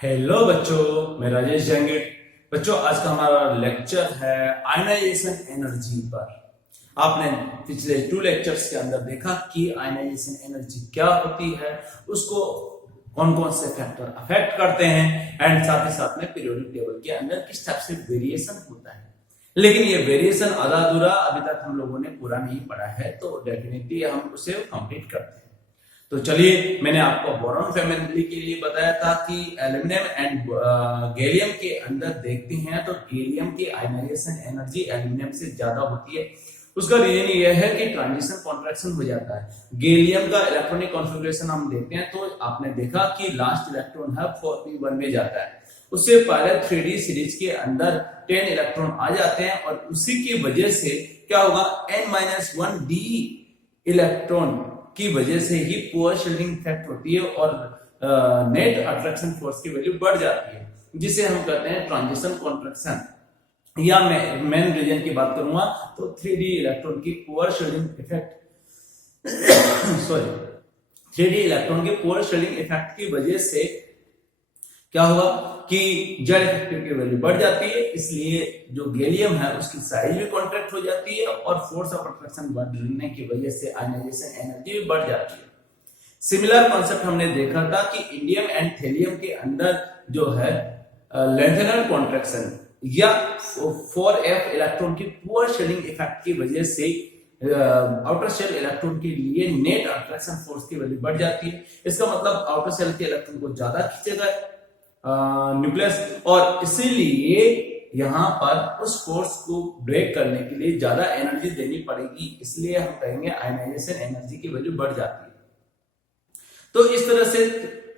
Hello बच्चों, मैं राजेश जहांगीर। बच्चों, आज का हमारा लेक्चर है आयनाइजेशन एनर्जी पर। आपने पिछले 2 लेक्चर्स के अंदर देखा कि आयनाइजेशन एनर्जी क्या होती है, उसको कौन कौन से फैक्टर अफेक्ट करते हैं एंड साथ ही साथ में पीरियोडिक टेबल के अंदर किस टाइप से वेरिएशन होता है। लेकिन ये वेरिएशन आधा अधूरा अभी तक हम लोगों ने पूरा नहीं पढ़ा है, तो डेफिनेटली हम उसे कंप्लीट करते हैं। तो चलिए, मैंने आपको बोरॉन फैमिली के लिए बताया था कि एल्यूमिनियम एंड गैलियम के अंदर देखते हैं तो गैलियम की आयनाइजेशन एनर्जी एल्यूमिनियम से ज्यादा होती है। उसका रीजन यह है कि ट्रांजिशन कॉन्ट्रैक्शन हो जाता है। गैलियम का इलेक्ट्रॉनिक कॉन्फ़िगरेशन हम देखते हैं तो आपने देखा कि लास्ट इलेक्ट्रॉन है 4p1 में जाता है। उससे पहले 3d सीरीज के अंदर 10 इलेक्ट्रॉन आ जाते हैं और उसी की वजह से क्या होगा, n-1d इलेक्ट्रॉन की वजह से ही पुअर शील्डिंग इफेक्ट होती है और नेट अट्रैक्शन फोर्स की वैल्यू बढ़ जाती है, जिसे हम कहते हैं ट्रांजिशन कॉन्ट्रैक्शन। या मैं मेन रीजन की बात करूंगा तो 3d इलेक्ट्रॉन की poor shielding effect sorry 3d electron के पुअर शील्डिंग इफेक्ट की वजह से क्या हुआ कि जेड इफेक्टिव की वैल्यू बढ़ जाती है, इसलिए जो गैलियम है उसकी साइज भी कॉन्ट्रैक्ट हो जाती है और फोर्स ऑफ अट्रैक्शन बढ़ने की वजह से आयनाइजेशन एनर्जी भी बढ़ जाती है। सिमिलर कॉन्सेप्ट हमने देखा था कि इंडियम एंड थेलियम के अंदर जो है लेंथेनर कॉन्ट्रैक्शन या 4f इलेक्ट्रॉन की पुअर शील्डिंग इफेक्ट की वजह से आउटर शेल इलेक्ट्रॉन के लिए नेट अट्रैक्शन फोर्स की वैल्यू बढ़ जाती है। इसका मतलब आउटर शेल के इलेक्ट्रॉन को ज्यादा खींचेगा न्यूक्लियस, और इसीलिए यहां पर उस फोर्स को ब्रेक करने के लिए ज्यादा एनर्जी देनी पड़ेगी, इसलिए हम कहेंगे आयनाइजेशन एनर्जी की वैल्यू बढ़ जाती है। तो इस तरह से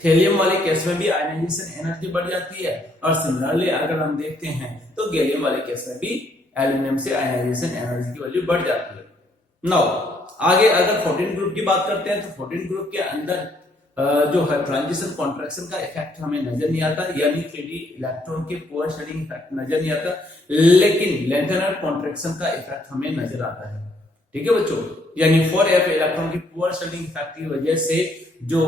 थेलियम वाले केस में भी आयनाइजेशन एनर्जी बढ़ जाती है और सिमिलरली अगर हम देखते हैं तो गैलियम वाले केस में भी एल्यूमिनियम से आयनाइजेशन एनर्जी की वैल्यू बढ़ जाती है। नाउ आगे अगर 14 ग्रुप की बात करते हैं तो 14 ग्रुप के अंदर जो है ट्रांजिशन कॉन्ट्रैक्शन का इफेक्ट हमें नजर नहीं आता, यानी 3d इलेक्ट्रॉन के पुअर शील्डिंग इफेक्ट नजर नहीं आता, लेकिन लेंथेनर कॉन्ट्रैक्शन का इफेक्ट हमें नजर आता है। ठीक है बच्चों, यानी 4f इलेक्ट्रॉन की पुअर शील्डिंग इफेक्ट की वजह से जो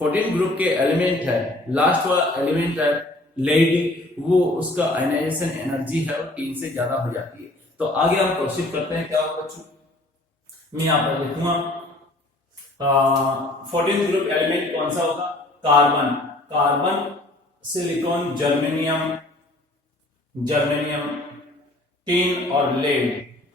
14 ग्रुप के एलिमेंट है, लास्ट वाला एलिमेंट है लेड, वो उसका आयनाइजेशन एनर्जी है वो 3 से ज्यादा हो जाती है। तो आगे हम प्रोसीड करते हैं। क्या होगा बच्चों, मैं यहां पर लिखूंगा 14 ग्रुप एलिमेंट कौन सा होगा, carbon, carbon, silicon, germanium, tin और लेड।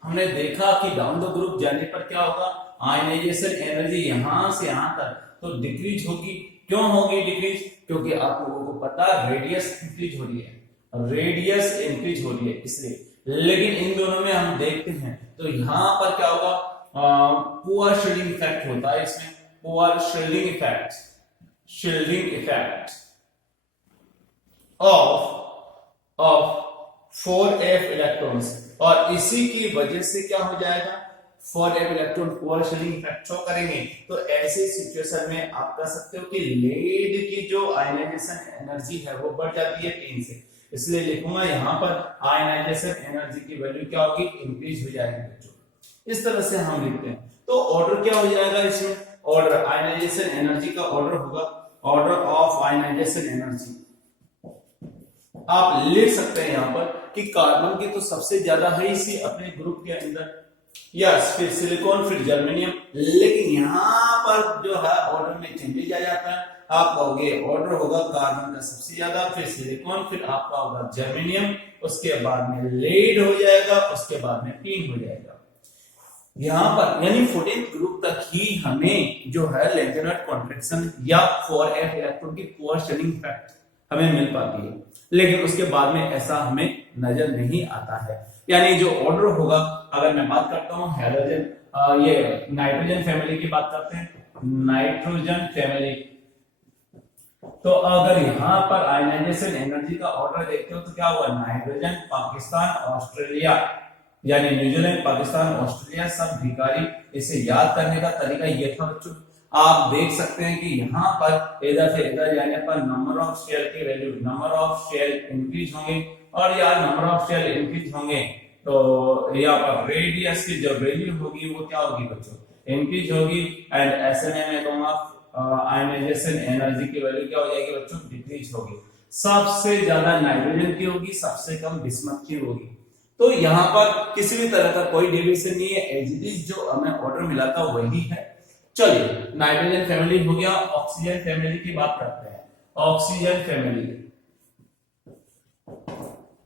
हमने देखा कि डाउन द ग्रुप जाने पर क्या होगा, आयनाइजेशन एनर्जी यहां से यहां तक तो डिक्रीज होगी। क्यों होगी डिक्रीज, क्योंकि आप लोगों को पता है रेडियस इंक्रीज हो रही है, रेडियस इंक्रीज हो रही है इसलिए। लेकिन इन दोनों में हम देखते हैं तो यहां पर क्या होगा, पुअर शील्डिंग इफेक्ट होता है इसमें, poor shielding effect of 4f electrons, और इसी की वजह से क्या हो जाएगा, 4f electron poor shielding effect show करेंगे। तो ऐसे सिचुएशन में आप कह सकते हो कि लेड की जो आयनाइजेशन एनर्जी है वो बढ़ जाती है 3 से, इसलिए लिखूंगा यहां पर आयनाइजेशन एनर्जी की वैल्यू क्या होगी, इंक्रीज हो जाएगी बच्चों। इस तरह से हम लिखते हैं। तो ऑर्डर क्या हो जाएगा इसमें, ऑर्डर आयनाइजेशन एनर्जी का ऑर्डर होगा ऑर्डर ऑफ आयनाइजेशन एनर्जी। आप लिख सकते हैं यहां पर कि कार्बन की तो सबसे ज्यादा है इसी अपने ग्रुप के अंदर, यस, फिर सिलिकॉन, फिर जर्मेनियम, लेकिन यहां पर जो है ऑर्डर में चेंजेस आ जाता है। आप कहोगे ऑर्डर होगा कार्बन का सबसे ज्यादा, फिर सिलिकॉन, फिर आपका होगा जर्मेनियम, उसके बाद में लेड हो जाएगा, उसके बाद में टिन हो जाएगा। यहां पर यानी 14 ग्रुप तक ही हमें जो है लेंथेनर कॉन्ट्रैक्शन या 4f इलेक्ट्रॉन की पुअर शील्डिंग इफेक्ट हमें मिल पाती है, लेकिन उसके बाद में ऐसा हमें नजर नहीं आता है। यानी जो ऑर्डर होगा, अगर मैं बात करता हूं हाइड्रोजन, ये नाइट्रोजन फैमिली की बात करते हैं, नाइट्रोजन फैमिली, तो अगर यहां पर आयनाइजेशन एनर्जी का ऑर्डर देखते हो तो क्या हुआ, नाइट्रोजन, पाकिस्तान, ऑस्ट्रेलिया, यानी न्यूजीलैंड, पाकिस्तान, ऑस्ट्रेलिया सब भिखारी। इसे याद करने का तरीका ये था बच्चों, आप देख सकते हैं कि यहाँ पर इधर से इधर जाने पर नंबर ऑफ शेल की value, number of shell increase होंगे, और यार नंबर ऑफ शेल इंक्रीज होंगे तो यहाँ पर रेडियस की जो वैल्यू होगी वो क्या होगी बच्चों, इंक्रीज होगी। एंड ऐसे में मैं कहूंगा आयनाइजेशन एनर्जी की वैल्यू क्या हो जाएगी बच्चों, डिक्रीज होगी। सबसे ज्यादा नाइट्रोजन की होगी, सबसे कम बिस्मथ की होगी। तो यहाँ पर किसी भी तरह का कोई डेविएशन नहीं है, एज इट इज जो हमें ऑर्डर मिला था वही है। चलिए, नाइट्रोजन फैमिली हो गया, ऑक्सीजन फैमिली की बात करते हैं। ऑक्सीजन फैमिली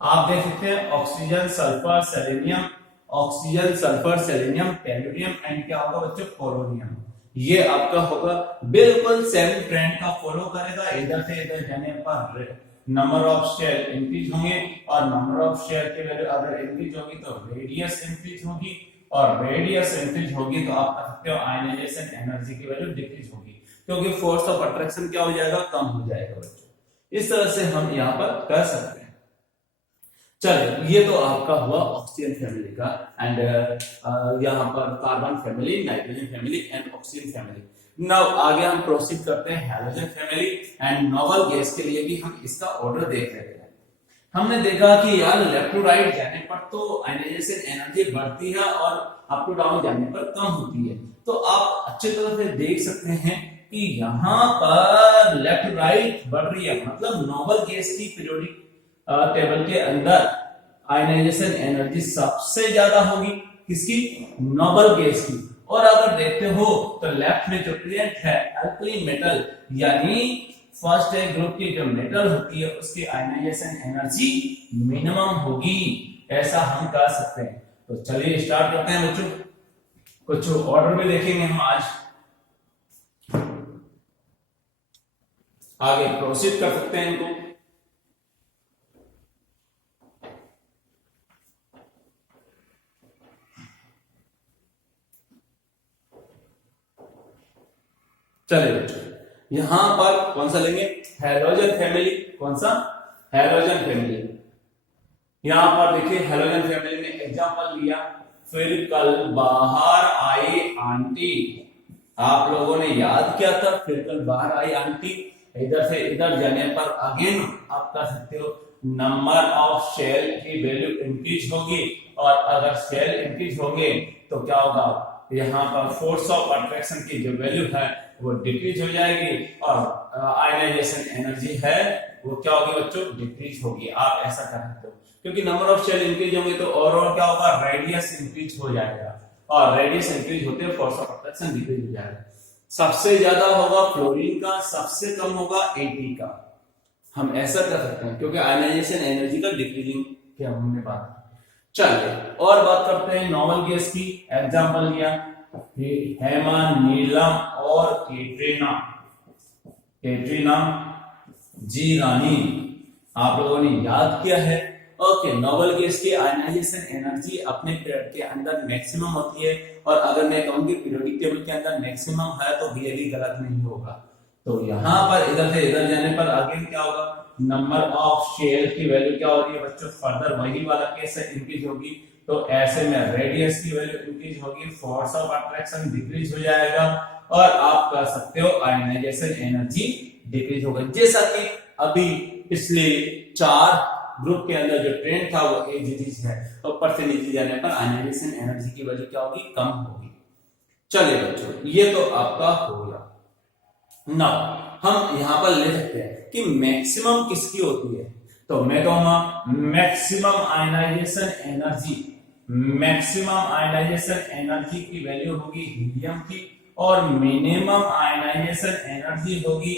आप देख सकते हैं, oxygen, sulphur, selenium, oxygen, sulphur, selenium, tellurium and क्या होगा बच्चों, पोलोनियम। ये आपका होगा बिल्कुल सेम ट्रेंड का फॉलो करेगा, इधर से इधर जाने पर नंबर ऑफ शेयर इंक्रीज होंगे और नंबर ऑफ शेयर की वैल्यू अगर इंक्रीज होगी तो रेडियस इंक्रीज होगी और रेडियस इंक्रीज होगी तो आप कह सकते हो आयनाइजेशन एनर्जी की वैल्यू डिक्रीज होगी, क्योंकि फोर्स ऑफ अट्रैक्शन क्या हो जाएगा, कम हो जाएगा बच्चों। इस तरह से हम यहाँ पर कर सकते हैं। चलिए, ये तो आपका हुआ ऑक्सीजन फैमिली का एंड यहाँ पर carbon family, nitrogen family and oxygen family. Now आगे हम प्रोसीड करते हैं halogen family and noble gas के लिए भी हम इसका ऑर्डर देख लेते हैं। हमने देखा कि यार लेफ्ट टू राइट जाने पर तो आयनाइजेशन एनर्जी बढ़ती है और अप टू डाउन जाने पर कम होती है। तो आप अच्छी तरह से देख सकते हैं कि यहाँ पर लेफ्ट राइट बढ़ रही है, मतलब नोबल गैस की पीरियोडिक टेबल के अंदर आयनाइजेशन एनर्जी सबसे ज्यादा होगी, किसकी, नोबल गैस की। और अगर देखते हो तो लेफ्ट में जो प्लेट है अल्कली मेटल, यानी फर्स्ट ग्रुप की जो मेटल होती है उसकी आयनाइजेशन एनर्जी मिनिमम होगी, ऐसा हम कह सकते हैं। तो चलिए स्टार्ट करते हैं बच्चों, कुछ ऑर्डर में देखेंगे हम आज, आगे प्रोसीड कर सकते हैं इनको। चलिए बच्चों, यहां पर कौन सा लेंगे, हैलोजन फैमिली। कौन सा, हैलोजन फैमिली। यहां पर देखिए हैलोजन फैमिली में एग्जांपल लिया, फिर कल बाहर आई आंटी। आप लोगों ने याद किया था, फिर कल बाहर आई आंटी, इधर से इधर जाने पर अगेन आप कह सकते हो नंबर ऑफ शेल की वैल्यू इंक्रीज होगी और अगर शेल इंक्रीज होंगे तो क्या होगा, यहाँ पर फोर्स ऑफ अट्रैक्शन की जो वैल्यू है वो डिक्रीज हो जाएगी और आयनाइजेशन एनर्जी है वो क्या होगी बच्चों, डिक्रीज होगी। आप ऐसा कर सकते हो, क्योंकि नंबर ऑफ शेल इंक्रीज होंगे तो और क्या होगा, रेडियस इंक्रीज हो जाएगा और रेडियस इंक्रीज होते हैं फोर्स ऑफ अट्रैक्शन डिक्रीज हो जाएगा। सबसे ज्यादा होगा फ्लोरीन का, सबसे कम होगा एटी का। हम ऐसा कर सकते हैं क्योंकि आयनाइजेशन एनर्जी का डिक्रीजिंग के हमने बात। चलिए और बात करते हैं नॉर्मल गैस की। एग्जांपल लिया हेमा, नीलम और कैटरीना, कैटरीना जी रानी। आप लोगों ने याद किया है। ओके, नोबल गैस की आयनाइजेशन एनर्जी अपने पीरियड के अंदर मैक्सिमम होती है और अगर मैं कहूंगी पीरियोडिक टेबल के अंदर मैक्सिमम है तो ये भी गलत नहीं होगा। तो यहाँ पर इधर से इधर जाने पर अगेन क्या होगा, नंबर ऑफ शेल की वैल्यू क्या हो रही है बच्चों, फर्दर वही वाला केस है, इंक्रीज होगी। तो ऐसे में रेडियस की वैल्यू इंक्रीज होगी, फोर्स ऑफ अट्रैक्शन डिक्रीज हो जाएगा और आप कह सकते हो आयनाइजेशन एनर्जी डिक्रीज होगा। जैसा कि अभी पिछले 4 ग्रुप के अंदर जो ट्रेंड था वो एजीज है, तो ऊपर से नीचे जाने पर आयनाइजेशन एनर्जी की वैल्यू क्या होगी, कम होगी। चलिए बच्चों, ये तो आपका हो गया। नाउ हम यहां पर ले सकते हैं कि मैक्सिमम किसकी होती है, तो मैं कहूंगा maximum ionisation energy, maximum ionisation energy की वैल्यू होगी हीलियम की और मिनिमम आयनाइजेशन एनर्जी होगी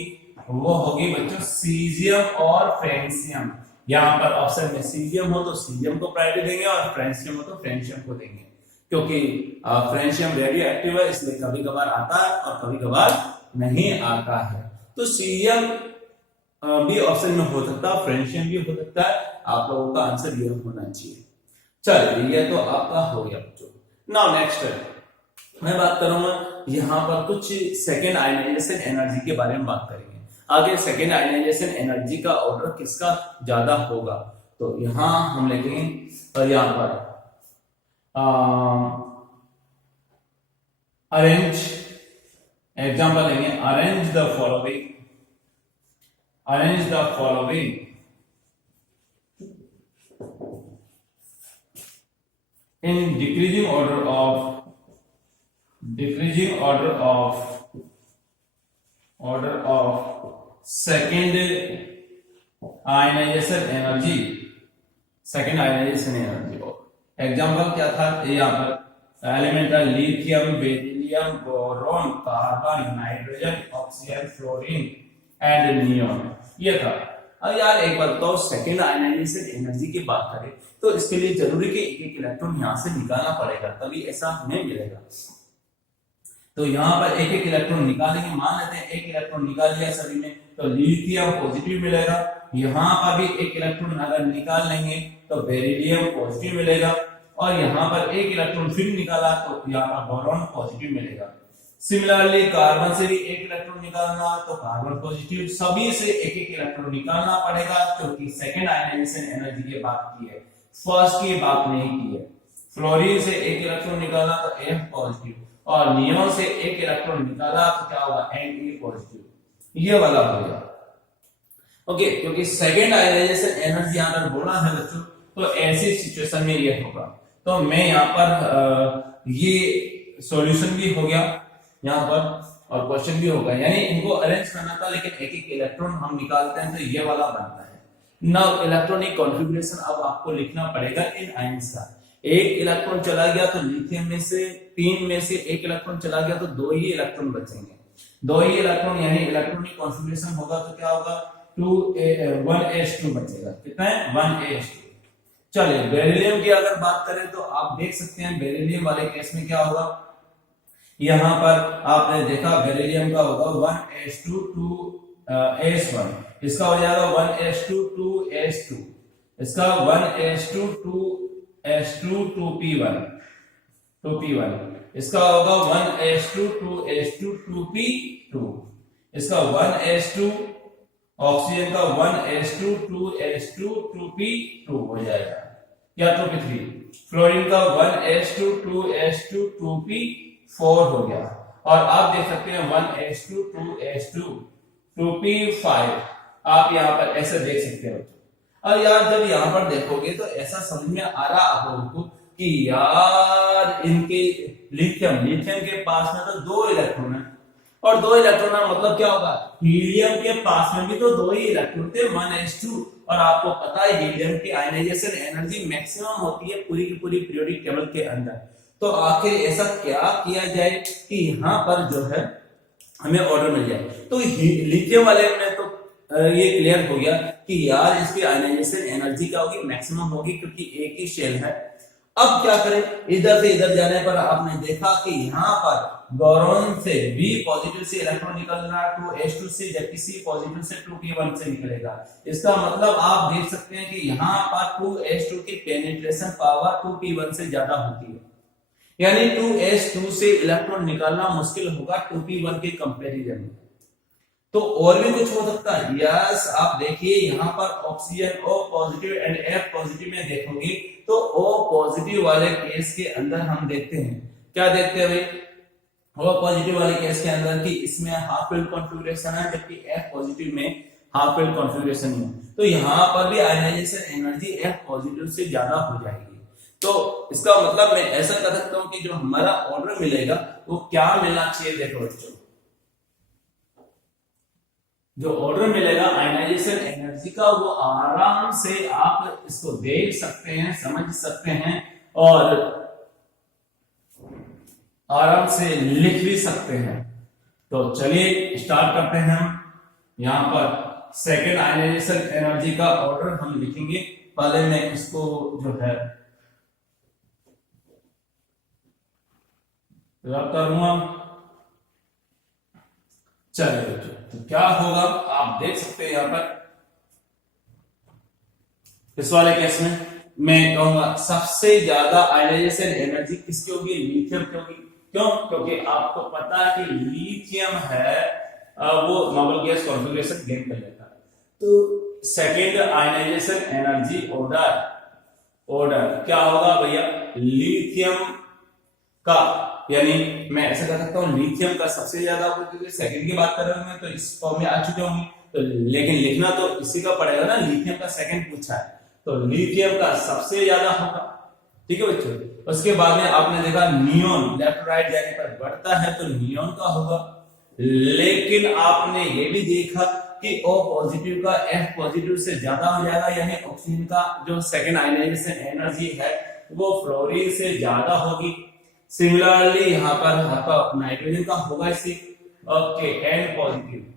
वो होगी बच्चों सीजियम और फ्रेंशियम। यहां पर ऑप्शन में सीजियम हो तो सीजियम को प्रायोरिटी देंगे और फ्रेंशियम हो तो फ्रेंशियम को देंगे, क्योंकि फ्रेंशियम रेडियो एक्टिव है इसलिए कभी कभार आता है और कभी कभार नहीं आता है। तो सीजियम भी ऑप्शन में हो सकता है, फ्रेंशियम भी हो सकता है। आप लोगों का आंसर ये होना चाहिए। चलिए ये तो आपका हो गया बच्चों। नाउ नेक्स्ट मैं बात करूंगा यहां पर कुछ सेकेंड आयनाइजेशन एनर्जी के बारे में बात करेंगे। आगे सेकेंड आयनाइजेशन एनर्जी का ऑर्डर किसका ज्यादा होगा, तो यहां हम लिखेंगे और यहां पर अरेंज, एग्जांपल लेंगे arrange the following, arrange the following in decreasing order of second ionisation energy, second ionisation energy. Example क्या था यहाँ पर, एलिमेंट है lithium, beryllium, boron, carbon, nitrogen, oxygen, fluorine and neon, ये था। अब यार एक बात बताओ, सेकेंड आयनाइजेशन एनर्जी की बात करें तो इसके लिए जरूरी कि एक एक इलेक्ट्रॉन यहां से निकालना पड़ेगा, तभी ऐसा हमें मिलेगा। तो यहाँ पर एक एक इलेक्ट्रॉन निकालेंगे, मान लेते हैं एक इलेक्ट्रॉन निकाल लिया सभी में, तो लिथियम पॉजिटिव मिलेगा। यहाँ पर भी एक इलेक्ट्रॉन अगर निकाल लेंगे तो बेरिलियम पॉजिटिव मिलेगा, और यहाँ पर एक इलेक्ट्रॉन फिर निकाला तो यहाँ पर बोरॉन पॉजिटिव मिलेगा। सिमिलरली कार्बन से भी एक इलेक्ट्रॉन निकालना तो कार्बन पॉजिटिव, सभी से एक एक इलेक्ट्रॉन निकालना पड़ेगा, क्योंकि सेकेंड आयनाइजेशन एनर्जी की बात की है, फर्स्ट की बात नहीं की है। फ्लोरीन से एक इलेक्ट्रॉन निकाला तो F पॉजिटिव, और नियॉन से एक इलेक्ट्रॉन निकाला तो क्या होगा, Na पॉजिटिव, ये वाला हो गया। ओके, क्योंकि सेकेंड आयनाइजेशन एनर्जी यहाँ पर बोला है बच्चों, तो ऐसी सिचुएशन में ये होगा। तो मैं यहाँ पर ये सॉल्यूशन भी हो गया यहाँ पर, और क्वेश्चन भी होगा, यानी इनको अरेंज करना था, लेकिन एक एक इलेक्ट्रॉन हम निकालते हैं तो ये वाला बनता है। नाउ इलेक्ट्रॉनिक कॉन्फ़िगरेशन अब आपको लिखना पड़ेगा इन आयंस का। एक इलेक्ट्रॉन चला गया तो लिथियम में से, 3 में से एक इलेक्ट्रॉन चला गया तो 2 ही इलेक्ट्रॉन बचेंगे, 2 ही इलेक्ट्रॉन, यानी इलेक्ट्रॉनिक कॉन्फ़िगरेशन होगा तो क्या होगा, 1s2 बचेगा। कितना है, 1s2। चलिए बेरिलियम की अगर बात करें तो आप देख सकते हैं बेरिलियम वाले केस में क्या होगा, यहां पर आपने देखा बेरिलियम का होगा 1s2 2s1, इसका हो जाएगा 1s2 2s2, इसका 1s2 2s2 2p1, इसका होगा 1s2 2s2 2p2, इसका 1s2, ऑक्सीजन का 1s2 2s2 2p2 हो जाएगा, या 2p3, फ्लोरीन का 1s2 2s2 2p4 हो गया, और आप देख सकते हैं 1s2 2s2 2p5, आप यहाँ पर ऐसे देख सकते हो। और यार जब यहाँ पर देखोगे तो ऐसा समझ में आ रहा आपको कि यार इनके लिथियम के पास में तो 2 इलेक्ट्रॉन है, और 2 इलेक्ट्रॉन का मतलब क्या होगा, हीलियम के पास में भी तो 2 ही इलेक्ट्रॉन थे, 1s2, और आपको पता है हीलियम की आयनाइजेशन एनर्जी मैक्सिमम होती है पूरी की पूरी पीरियोडिक टेबल के अंदर। तो आखिर ऐसा क्या किया जाए कि यहाँ पर जो है हमें ऑर्डर मिल जाए। तो लिथियम वाले में तो ये क्लियर हो गया कि यार इसकी आयनाइजेशन एनर्जी क्या होगी, मैक्सिमम होगी, क्योंकि एक ही शेल है। अब क्या करें, इधर से इधर जाने पर आपने देखा कि यहाँ पर बोरॉन से B पॉजिटिव से इलेक्ट्रॉन निकलना 2s2 से, जबकि C पॉजिटिव से 2p1 से निकलेगा। इसका मतलब आप देख सकते हैं कि यहाँ पर 2s2 की पेनिट्रेशन पावर 2p1 से ज्यादा होती है, यानी 2s2 से इलेक्ट्रॉन निकालना मुश्किल होगा 2p1 के कंपैरिजन में। तो और भी कुछ हो सकता है, यस आप देखिए यहाँ पर oxygen O positive and F positive में देखोगे तो O पॉजिटिव वाले केस के अंदर हम देखते हैं, क्या देखते हैं भाई, O पॉजिटिव वाले केस के अंदर कि इसमें हाफ फील्ड कॉन्फ़िगरेशन है, जबकि F पॉजिटिव में हाफ फील्ड कॉन्फ़िगरेशन है। तो यहाँ पर भी आयनाइजेशन एनर्जी F पॉजिटिव से ज्यादा हो जाएगी। तो इसका मतलब मैं ऐसा कह सकता हूं कि जो हमारा ऑर्डर मिलेगा वो क्या मिलना चाहिए, देखो बच्चों, जो ऑर्डर मिलेगा आयनाइजेशन एनर्जी का वो आराम से आप इसको देख सकते हैं, समझ सकते हैं, और आराम से लिख भी सकते हैं। तो चलिए स्टार्ट करते हैं हम। यहां पर सेकेंड आयनाइजेशन एनर्जी का ऑर्डर हम लिखेंगे। पहले मैं इसको जो है रब करूंगा। चलिए तो क्या होगा आप देख सकते हैं यहां पर इस वाले केस में मैं कहूंगा सबसे ज्यादा आयनाइजेशन एनर्जी किसकी होगी, लिथियम की होगी। क्यों? क्योंकि आपको पता है कि लिथियम है वो नोबल गैस कॉन्फ़िगरेशन गेन कर लेता है। तो सेकेंड आयनाइजेशन एनर्जी ऑर्डर क्या होगा भैया, लिथियम का, यानी मैं ऐसा कह सकता हूं लिथियम का सबसे ज्यादा होगा, क्योंकि सेकंड की बात कर रहे हैं तो इस फॉर्म में आ चुके होंगे, तो लेकिन लिखना तो इसी का पड़ेगा ना, लिथियम का सेकंड पूछा है तो लिथियम का सबसे ज्यादा होगा। ठीक है बच्चों। उसके बाद में आपने देखा नियॉन लेफ्ट राइट जाने पर बढ़ता है तो नियॉन का होगा। लेकिन आपने ये भी देखा कि O पॉजिटिव का F पॉजिटिव से ज्यादा हो जाएगा, यानी ऑक्सीजन का जो सेकेंड आयनाइजेशन एनर्जी है वो फ्लोरीन से ज्यादा होगी। सिमिलरली यहाँ पर आपका नाइट्रोजन का होगा इसी ओके N पॉजिटिव।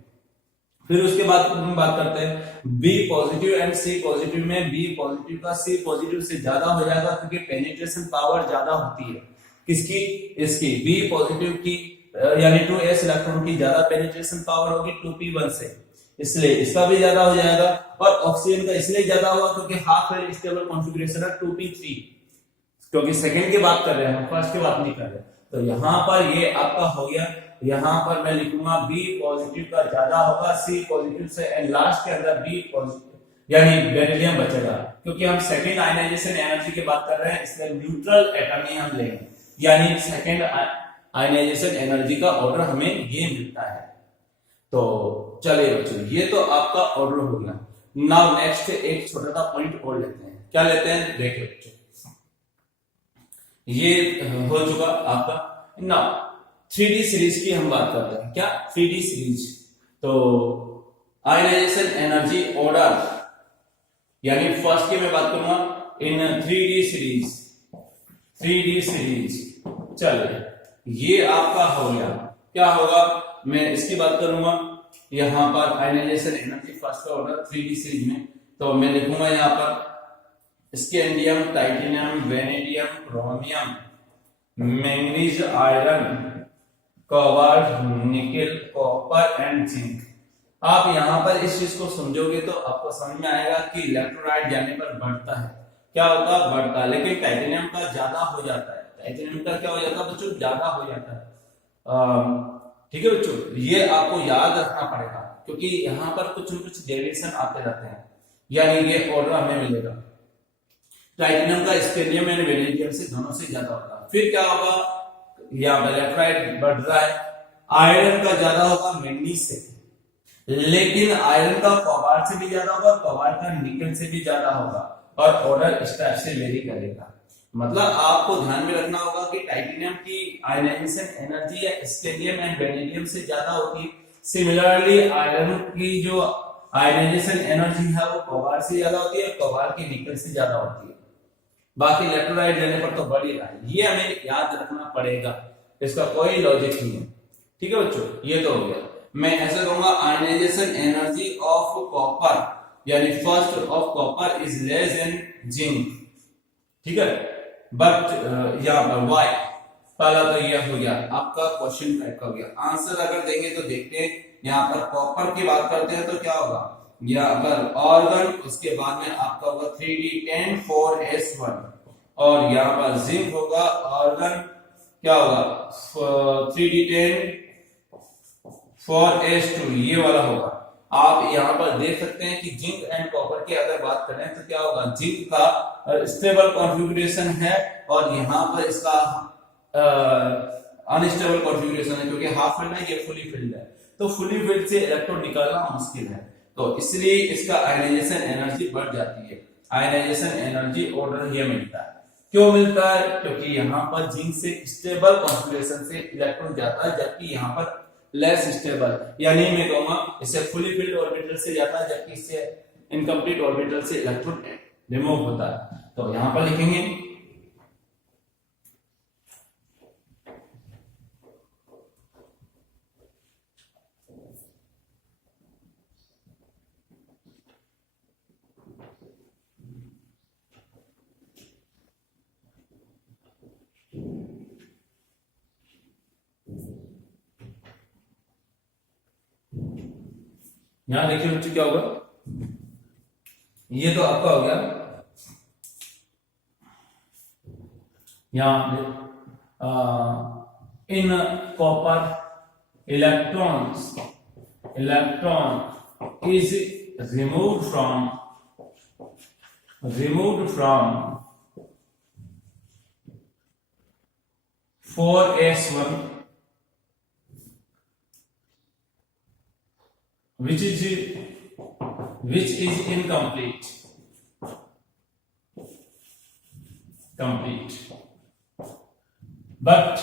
फिर उसके बाद हम बात करते हैं B positive and C positive में बी पॉजिटिव का सी पॉजिटिव से ज्यादा हो जाएगा, क्योंकि पेनिट्रेशन पावर ज्यादा होती है किसकी, इसकी बी पॉजिटिव की, यानी 2s इलेक्ट्रॉन की ज्यादा पेनिट्रेशन पावर होगी 2p1 से, इसलिए इसका भी ज्यादा हो जाएगा। और ऑक्सीजन का इसलिए ज्यादा होगा क्योंकि हाफ वेल स्टेबल कॉन्फ़िगरेशन है 2p3, क्योंकि सेकंड की बात कर रहे हैं हम, फर्स्ट की बात नहीं कर रहे। तो यहाँ पर ये आपका हो गया, यहाँ पर मैं लिखूंगा बी पॉजिटिव का ज्यादा होगा सी पॉजिटिव से, एंड लास्ट के अंदर बी पॉजिटिव यानी बेरिलियम बचेगा, क्योंकि हम सेकंड आयनाइजेशन एनर्जी की बात कर रहे हैं, इसलिए न्यूट्रल एटम ही हम लेंगे, यानी सेकंड आयनाइजेशन एनर्जी का ऑर्डर हमें ये मिलता है। तो चलिए बच्चों, ये तो आपका ऑर्डर हो गया। नाउ नेक्स्ट एक छोटा सा पॉइंट और लेते हैं, क्या लेते हैं देखिए बच्चों, ये हो चुका आपका। नाउ 3D सीरीज की हम बात करते हैं, क्या 3D सीरीज, तो आयनाइजेशन एनर्जी ऑर्डर, यानी फर्स्ट की मैं बात करूंगा इन 3D सीरीज, 3D सीरीज। चलिए ये आपका हो गया, क्या होगा, मैं इसकी बात करूंगा यहां पर आयनाइजेशन एनर्जी फर्स्ट का ऑर्डर 3D सीरीज में, तो मैं लिखूंगा यहां पर scandium, titanium, vanadium, chromium, manganese, iron, cobalt, nickel, copper and zinc. आप यहां पर इस चीज को समझोगे तो आपको समझ में आएगा कि इलेक्ट्रोलाइट जाने पर बढ़ता है, क्या होता है, बढ़ता है, लेकिन टाइटेनियम का ज्यादा हो जाता है, टाइटेनियम का क्या हो जाता है बच्चों, ज्यादा हो जाता है। ठीक है बच्चों, ये आपको याद रखना पड़ेगा, क्योंकि यहाँ पर कुछ न कुछ डेविएशन आते रहते हैं, यानी ये ऑर्डर हमें मिलेगा। टाइटेनियम का स्कैंडियम एंड वेनेडियम से दोनों से ज्यादा होगा। फिर क्या होगा, यहाँ पर इलेक्ट्रोलाइट बढ़ रहा है, आयरन का ज्यादा होगा मैंगनीज से, लेकिन आयरन का कोबाल्ट से भी ज्यादा होगा, कोबाल्ट का निकेल से भी ज्यादा होगा, और ऑर्डर इस टाइप से वेरी करेगा। मतलब आपको ध्यान में रखना होगा कि टाइटेनियम की आयनाइजेशन एनर्जी या स्कैंडियम एंड वेनेडियम से ज्यादा होती है। सिमिलरली आयरन की जो आयनाइजेशन एनर्जी है वो कोबाल्ट से ज्यादा होती है, कोबाल्ट की निकेल से ज्यादा होती है। बाकी इलेक्ट्रोलाइट लेने पर तो बढ़ ही रहा है, ये हमें याद रखना पड़ेगा, इसका कोई लॉजिक नहीं है। ठीक है बच्चों, ये तो हो गया। मैं ऐसे कहूंगा आयनाइजेशन एनर्जी ऑफ कॉपर, यानी first of copper is less than zinc, ठीक है, बट यहाँ पर वाई, पहला तो यह हो गया आपका क्वेश्चन टाइप का हो गया। आंसर अगर देंगे तो देखते हैं, यहाँ पर कॉपर की बात करते हैं तो क्या होगा, यहाँ पर ऑर्गन, उसके बाद में आपका होगा 3D10 4s1, और यहाँ पर जिंक होगा ऑर्गन, क्या होगा 3D10 4s2, ये वाला होगा। आप यहाँ पर देख सकते हैं कि जिंक एंड कॉपर की अगर बात करें तो क्या होगा, जिंक का स्टेबल कॉन्फ़िगरेशन है और यहाँ पर इसका अनस्टेबल कॉन्फ़िगरेशन है, क्योंकि हाफ फिल्ड है, ये फुली फिल्ड है, तो फुली फिल्ड से इलेक्ट्रॉन निकालना मुश्किल है, तो इसलिए इसका आयनाइजेशन एनर्जी बढ़ जाती है। आयनाइजेशन एनर्जी ऑर्डर ये मिलता है, क्यों मिलता है, क्योंकि यहाँ पर जिंक से स्टेबल कॉन्फ़िगरेशन से इलेक्ट्रॉन जाता है, जबकि यहाँ पर लेस स्टेबल, यानी मैं कहूंगा इसे फुली फिल्ड ऑर्बिटल से जाता है, जबकि इससे इनकम्प्लीट ऑर्बिटल से इलेक्ट्रॉन रिमूव होता है। तो यहां पर लिखेंगे यहां देखिए बच्चों क्या होगा, ये तो आपका हो गया, यहां in copper electron is removed from 4s1, which is incomplete, but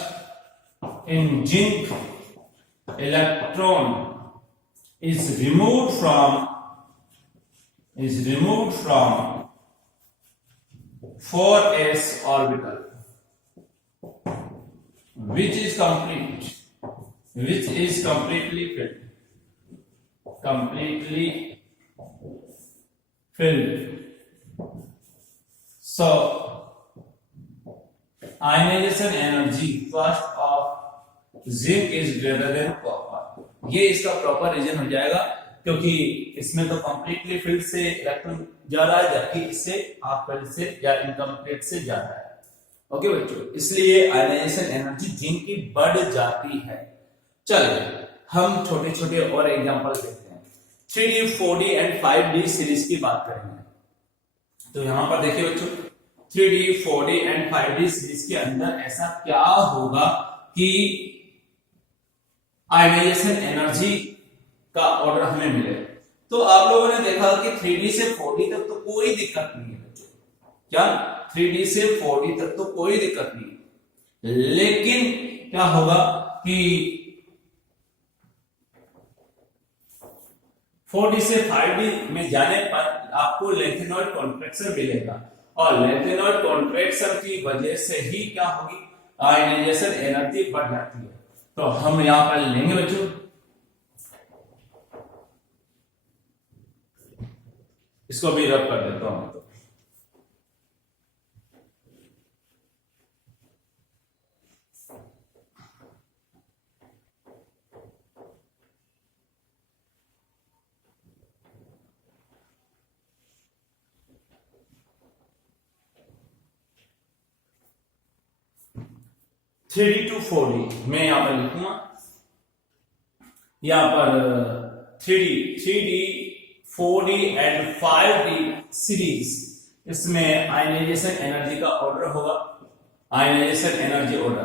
in zinc electron is removed from 4s orbital, which is completely filled. So ionization energy first of zinc is greater than copper, ये इसका proper reason हो जाएगा, क्योंकि इसमें तो completely field से electron जा रहा है, जबकि इससे हाफ फील्ड से या इनकम्प्लीट से जा रहा है। ओके बच्चों, इसलिए आयनाइजेशन एनर्जी जिंक की बढ़ जाती है। चलिए हम छोटे छोटे और एग्जांपल देखते हैं। 3D 4D and 5D series की बात करेंगे। तो यहां पर देखिए बच्चों, 3D 4D and 5D series के अंदर ऐसा क्या होगा कि आयनाइजेशन एनर्जी का ऑर्डर हमें मिले। तो आप लोगों ने देखा कि 3D से 4D तक तो कोई दिक्कत नहीं है बच्चों, क्या 3D से 4D तक तो कोई दिक्कत नहीं है, लेकिन क्या होगा कि 4D से 5D में जाने पर आपको लेंथेनॉइड कॉन्ट्रैक्शन मिलेगा, और लेंथेनॉइड कॉन्ट्रैक्शन की वजह से ही क्या होगी, आयनाइजेशन एनर्जी बढ़ जाती है। तो हम यहां पर लेंगे बच्चों, इसको भी रब कर देता हूं। तो 3D to 4D मैं यहां पर लिखूंगा, यहां पर 3D 4D and 5D series, इसमें आयनाइजेशन एनर्जी का ऑर्डर होगा, आयनाइजेशन एनर्जी ऑर्डर।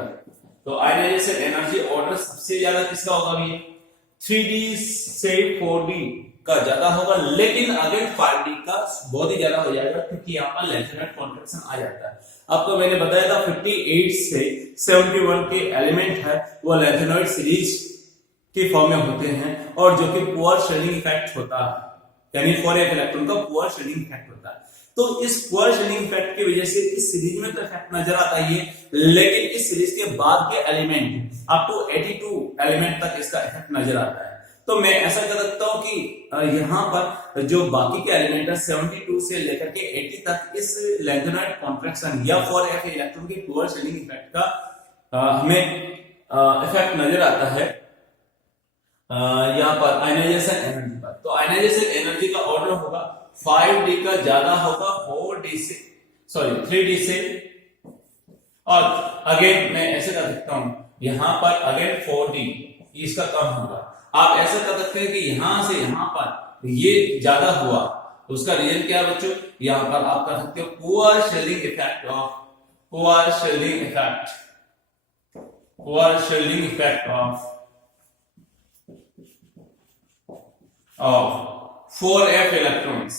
तो आयनाइजेशन एनर्जी ऑर्डर सबसे ज्यादा किसका होगा भी, 3D से 4D का ज्यादा होगा, लेकिन अगेन 5D का बहुत ही ज्यादा हो जाएगा, क्योंकि यहाँ पर लेंथेनॉइड कॉन्ट्रैक्शन आ जाता है। आपको मैंने बताया था 58 से 71 के एलिमेंट है वो लेंथेनॉइड सीरीज के फॉर्म में होते हैं, और जो कि पुअर शेडिंग इफेक्ट होता है, यानी 4f इलेक्ट्रॉन का पुअर शेडिंग इफेक्ट होता है। तो इस पुअर शेडिंग इफेक्ट की वजह से इस सीरीज में तो इफेक्ट नजर आता ही है, लेकिन इस सीरीज के बाद के एलिमेंट आपको 82 एलिमेंट तक इसका इफेक्ट नजर आता है। तो मैं ऐसा कर सकता हूं कि यहां पर जो बाकी के एलिमेंट है 72 से लेकर के 80 तक इस लेंथेनॉइड कॉन्ट्रैक्शन या 4f इलेक्ट्रॉन के पुअर शेडिंग इफेक्ट का हमें इफेक्ट नजर आता है यहाँ पर आयनाइजेशन एनर्जी पर। तो आयनाइजेशन एनर्जी का ऑर्डर होगा 5D का ज्यादा होगा 3D से, और अगेन मैं ऐसे कर सकता हूं, यहां पर अगेन 4D इसका कम होगा। आप ऐसा कर सकते हैं कि यहां से यहां पर ये ज्यादा हुआ, तो उसका रीजन क्या है बच्चों, यहां पर आप कर सकते हो poor shading effect of 4f electrons.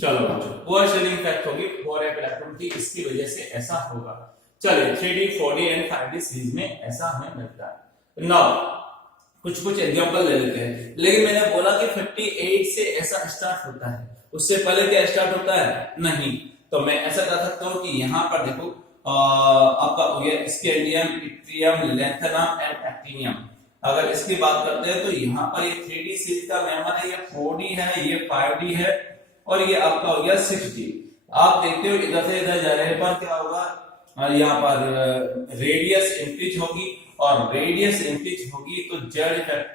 चलो बच्चों, पुअर शेडिंग इफेक्ट होगी 4f इलेक्ट्रॉन की, इसकी वजह से ऐसा होगा। चलिए 3D 4D and 5D series में ऐसा हमें मिलता है। नाउ कुछ एग्जांपल ले लेते हैं, लेकिन मैंने बोला कि 58 से ऐसा स्टार्ट होता है, उससे पहले क्या स्टार्ट होता है, नहीं। तो मैं ऐसा कर सकता हूं कि यहां पर देखो आपका हो गया scandium, yttrium, lanthanum and actinium. अगर इसकी बात करते हैं तो यहाँ पर ये 3D सीरीज का मेंबर है, ये 4D है, ये 5D है, और ये आपका हो गया 6D। आप देखते हो इधर से इधर जाने पर क्या होगा, यहाँ पर रेडियस इंक्रीज होगी, और रेडियस इंक्रीज होगी तो जेड इफेक्ट,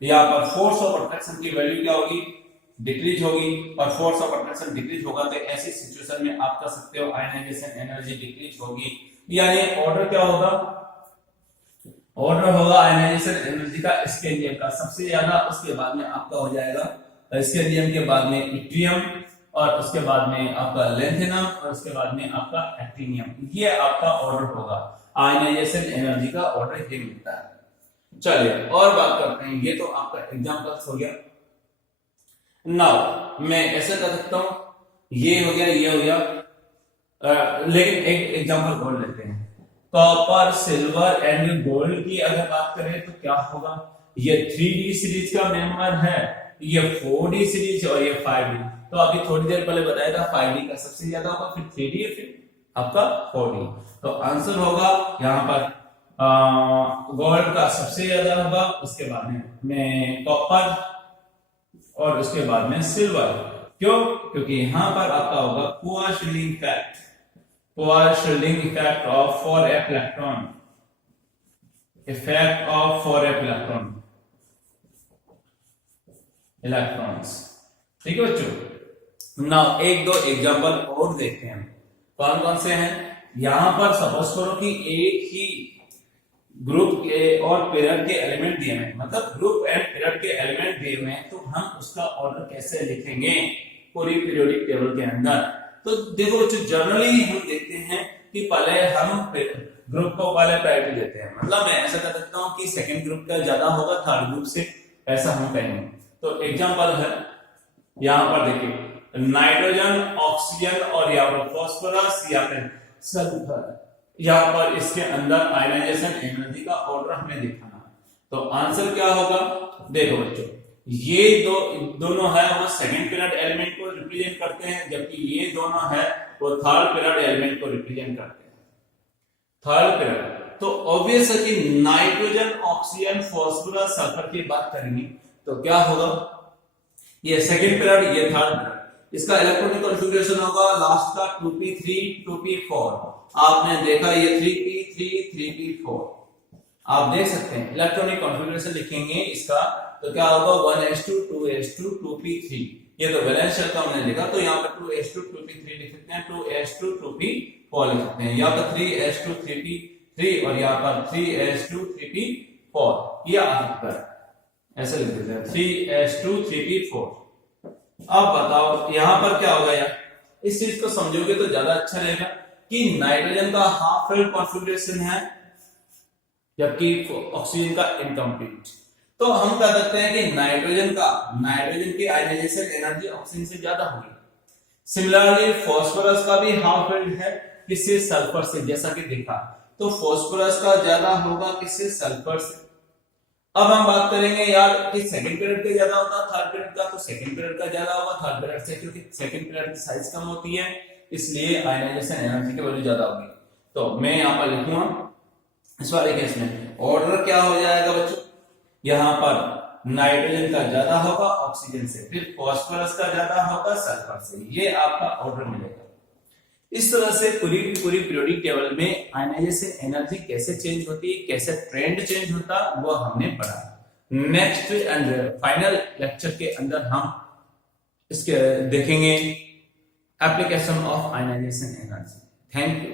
यहाँ पर फोर्स ऑफ अट्रैक्शन की वैल्यू क्या होगी, डिक्रीज होगी, और फोर्स ऑफ अट्रैक्शन डिक्रीज होगा, तो ऐसी सिचुएशन में आप कर सकते हो आयनाइजेशन एनर्जी डिक्रीज होगी। यानी ऑर्डर क्या होगा, ऑर्डर होगा आयनाइजेशन एनर्जी का स्कैंडियम का सबसे ज्यादा, उसके बाद में आपका हो जाएगा स्कैंडियम के बाद में इट्रियम, और उसके बाद में आपका लेंथेनम, और उसके बाद में आपका एक्टिनियम। ये आपका ऑर्डर होगा, आयनाइजेशन एनर्जी का ऑर्डर ये मिलता है। चलिए और बात करते हैं, ये तो आपका एग्जांपल्स हो गया। नाउ मैं ऐसे कर सकता हूं, ये हो गया, ये हो गया, लेकिन एक एग्जांपल और लेते हैं। तो कॉपर, सिल्वर एंड गोल्ड की अगर बात करें तो क्या होगा, ये 3D सीरीज का मेंबर है, ये 4D सीरीज और ये 5D। तो अभी थोड़ी देर पहले बताया था 5D का सबसे ज्यादा होगा, फिर 3D, फिर आपका 4D। तो आंसर होगा यहाँ पर गोल्ड का सबसे ज्यादा होगा, उसके बाद में कॉपर और उसके बाद में सिल्वर। क्यों? क्योंकि यहाँ पर आपका होगा poor shielding effect, poor shielding effect of four electron, effect of four electrons. ठीक है बच्चों। नाउ एक दो एग्जांपल और देखते हैं, कौन कौन से हैं। यहां पर सपोज करो कि एक ही ग्रुप के और पीरियड के एलिमेंट दिए हैं, मतलब ग्रुप एंड पीरियड के एलिमेंट दिए हुए हैं, तो हम उसका ऑर्डर कैसे लिखेंगे पूरी पीरियोडिक टेबल के अंदर। तो देखो बच्चों, जनरली हम देखते हैं कि पहले हम ग्रुप को पहले प्रायोरिटी देते हैं, मतलब मैं ऐसा कर सकता हूं कि सेकंड ग्रुप का ज्यादा होगा थर्ड ग्रुप से, ऐसा हम कहेंगे। तो एग्जांपल है यहां पर देखिए, नाइट्रोजन, ऑक्सीजन और या फिर फास्फोरस या फिर सल्फर, यहाँ पर इसके अंदर आयनाइजेशन एनर्जी का ऑर्डर हमें दिखाना है। तो आंसर क्या होगा, देखो बच्चों, ये दोनों है वो सेकंड पीरियड एलिमेंट को रिप्रेजेंट करते हैं, जबकि ये दोनों है वो थर्ड पीरियड एलिमेंट को रिप्रेजेंट करते हैं, थर्ड पीरियड। तो ऑब्वियस है कि नाइट्रोजन, ऑक्सीजन, फास्फोरस, सल्फर की बात करेंगे तो क्या होगा, ये सेकंड पीरियड, ये थर्ड पीरियड। इसका इलेक्ट्रॉनिक कॉन्फ़िगरेशन होगा लास्ट का 2p3 2p4। आपने देखा ये 3p3 3p4, आप देख सकते हैं। इलेक्ट्रॉनिक कॉन्फ़िगरेशन लिखेंगे इसका तो क्या होगा 1s2 2s2 2p3। ये तो वैलेंस शेल का हमने लिखा, तो यहाँ पर 2s2 2p3 लिख सकते हैं, 2s2 2p4 लिख सकते हैं, यहाँ पर 3s2 3p3 और यहाँ पर 3s2 3p4। ये आप ऐसे लिख देते हैं 3s2 3p4। अब बताओ यहाँ पर क्या होगा यार, इस चीज को समझोगे तो ज्यादा अच्छा रहेगा कि नाइट्रोजन का हाफ फिल्ड कॉन्फ़िगरेशन है जबकि ऑक्सीजन का इनकम्प्लीट। तो हम कह सकते हैं कि नाइट्रोजन की आयनाइजेशन एनर्जी ऑक्सीजन से ज्यादा होगी। सिमिलरली फास्फोरस का भी हाफ फिल्ड है, किससे, सल्फर से, जैसा कि देखा। तो फास्फोरस का ज्यादा होगा किससे, सल्फर से। अब हम बात करेंगे यार कि सेकंड पीरियड का ज्यादा होता है थर्ड पीरियड का, तो सेकंड पीरियड का ज्यादा होगा थर्ड पीरियड से, क्योंकि सेकंड पीरियड की साइज कम होती है, इसलिए आयनाइजेशन एनर्जी की वैल्यू ज्यादा होगी। तो मैं यहाँ पर लिखूंगा इस वाले केस में ऑर्डर क्या हो जाएगा बच्चों, यहाँ पर नाइट्रोजन का ज्यादा होगा ऑक्सीजन से, फिर फास्फोरस का ज्यादा होगा सल्फर से, ये आपका ऑर्डर मिलेगा। इस तरह से पूरी पीरियोडिक टेबल में आयनाइजेशन एनर्जी कैसे चेंज होती है, कैसे ट्रेंड चेंज होता, वो हमने पढ़ा। नेक्स्ट एंड फाइनल लेक्चर के अंदर हम इसके देखेंगे application of ionization energy. Thank you.